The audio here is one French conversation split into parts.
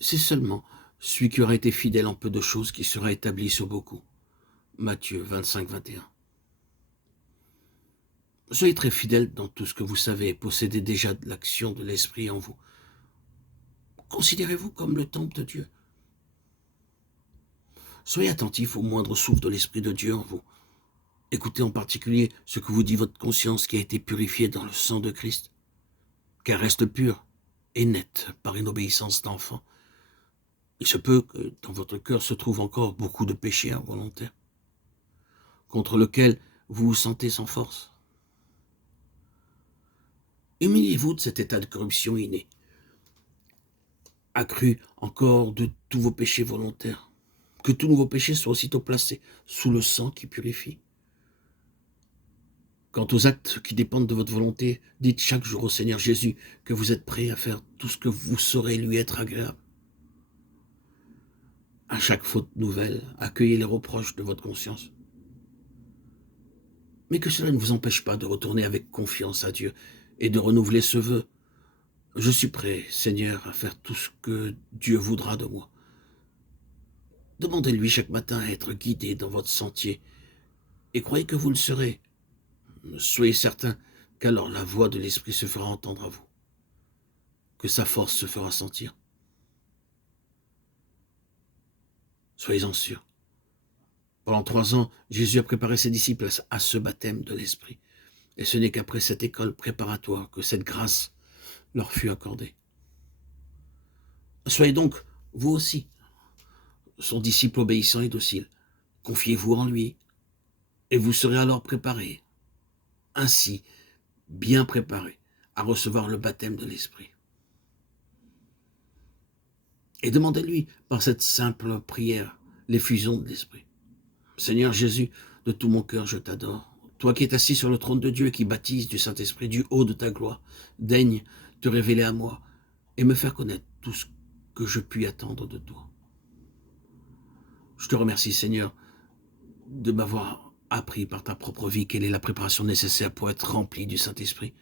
C'est seulement celui qui aura été fidèle en peu de choses qui sera établi sur beaucoup. Matthieu 25, 21. Soyez très fidèles dans tout ce que vous savez et possédez déjà de l'action de l'Esprit en vous. Considérez-vous comme le temple de Dieu. Soyez attentifs au moindre souffle de l'Esprit de Dieu en vous. Écoutez en particulier ce que vous dit votre conscience qui a été purifiée dans le sang de Christ, qu'elle reste pure et nette par une obéissance d'enfant. Il se peut que dans votre cœur se trouve encore beaucoup de péchés involontaires, contre lesquels vous vous sentez sans force. Humiliez-vous de cet état de corruption inné, accru encore de tous vos péchés volontaires. Que tous vos péchés soient aussitôt placés sous le sang qui purifie. Quant aux actes qui dépendent de votre volonté, dites chaque jour au Seigneur Jésus que vous êtes prêt à faire tout ce que vous saurez lui être agréable. À chaque faute nouvelle, accueillez les reproches de votre conscience. Mais que cela ne vous empêche pas de retourner avec confiance à Dieu et de renouveler ce vœu. Je suis prêt, Seigneur, à faire tout ce que Dieu voudra de moi. Demandez-lui chaque matin à être guidé dans votre sentier et croyez que vous le serez. Soyez certain qu'alors la voix de l'Esprit se fera entendre à vous, que sa force se fera sentir. Soyez-en sûrs. Pendant 3 ans, Jésus a préparé ses disciples à ce baptême de l'Esprit. Et ce n'est qu'après cette école préparatoire que cette grâce leur fut accordée. Soyez donc, vous aussi, son disciple obéissant et docile. Confiez-vous en lui, et vous serez alors préparés, ainsi bien préparés, à recevoir le baptême de l'Esprit. Et demandez-lui, par cette simple prière, l'effusion de l'Esprit. Seigneur Jésus, de tout mon cœur, je t'adore. Toi qui es assis sur le trône de Dieu et qui baptise du Saint-Esprit du haut de ta gloire, daigne te révéler à moi et me faire connaître tout ce que je puis attendre de toi. Je te remercie, Seigneur, de m'avoir appris par ta propre vie quelle est la préparation nécessaire pour être rempli du Saint-Esprit.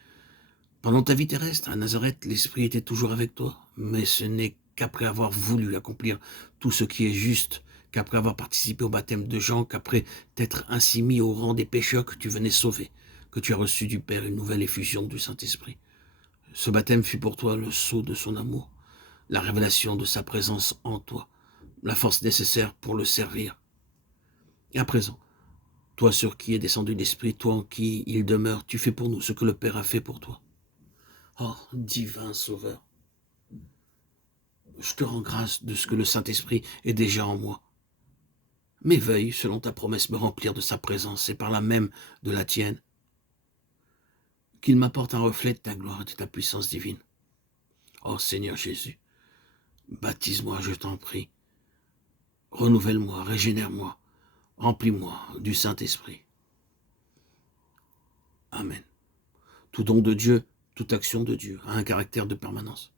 Pendant ta vie terrestre, à Nazareth, l'Esprit était toujours avec toi, mais ce n'est qu'après avoir voulu accomplir tout ce qui est juste, qu'après avoir participé au baptême de Jean, qu'après t'être ainsi mis au rang des pécheurs que tu venais sauver, que tu as reçu du Père une nouvelle effusion du Saint-Esprit. Ce baptême fut pour toi le sceau de son amour, la révélation de sa présence en toi, la force nécessaire pour le servir. Et à présent, toi sur qui est descendu l'Esprit, toi en qui il demeure, tu fais pour nous ce que le Père a fait pour toi. Oh, divin Sauveur, je te rends grâce de ce que le Saint-Esprit est déjà en moi. Mais veuille, selon ta promesse, me remplir de sa présence et par là même de la tienne, qu'il m'apporte un reflet de ta gloire et de ta puissance divine. Oh Seigneur Jésus, baptise-moi, je t'en prie. Renouvelle-moi, régénère-moi, remplis-moi du Saint-Esprit. Amen. Tout don de Dieu, toute action de Dieu a un caractère de permanence.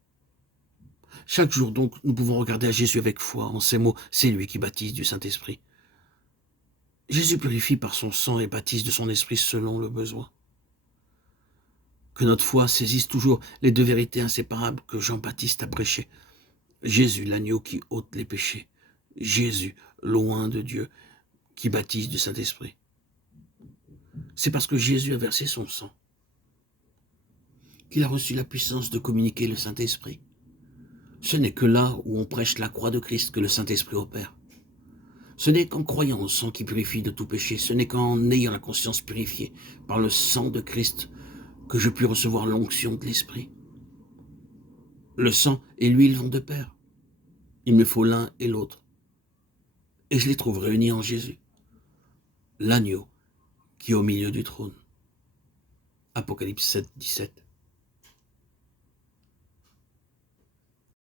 Chaque jour donc, nous pouvons regarder à Jésus avec foi. En ces mots, c'est lui qui baptise du Saint-Esprit. Jésus purifie par son sang et baptise de son esprit selon le besoin. Que notre foi saisisse toujours les deux vérités inséparables que Jean-Baptiste a prêchées. Jésus, l'agneau qui ôte les péchés. Jésus, loin de Dieu, qui baptise du Saint-Esprit. C'est parce que Jésus a versé son sang qu'il a reçu la puissance de communiquer le Saint-Esprit. Ce n'est que là où on prêche la croix de Christ que le Saint-Esprit opère. Ce n'est qu'en croyant au sang qui purifie de tout péché, ce n'est qu'en ayant la conscience purifiée par le sang de Christ que je puis recevoir l'onction de l'Esprit. Le sang et l'huile vont de pair. Il me faut l'un et l'autre. Et je les trouve réunis en Jésus, l'agneau qui est au milieu du trône. Apocalypse 7, 17.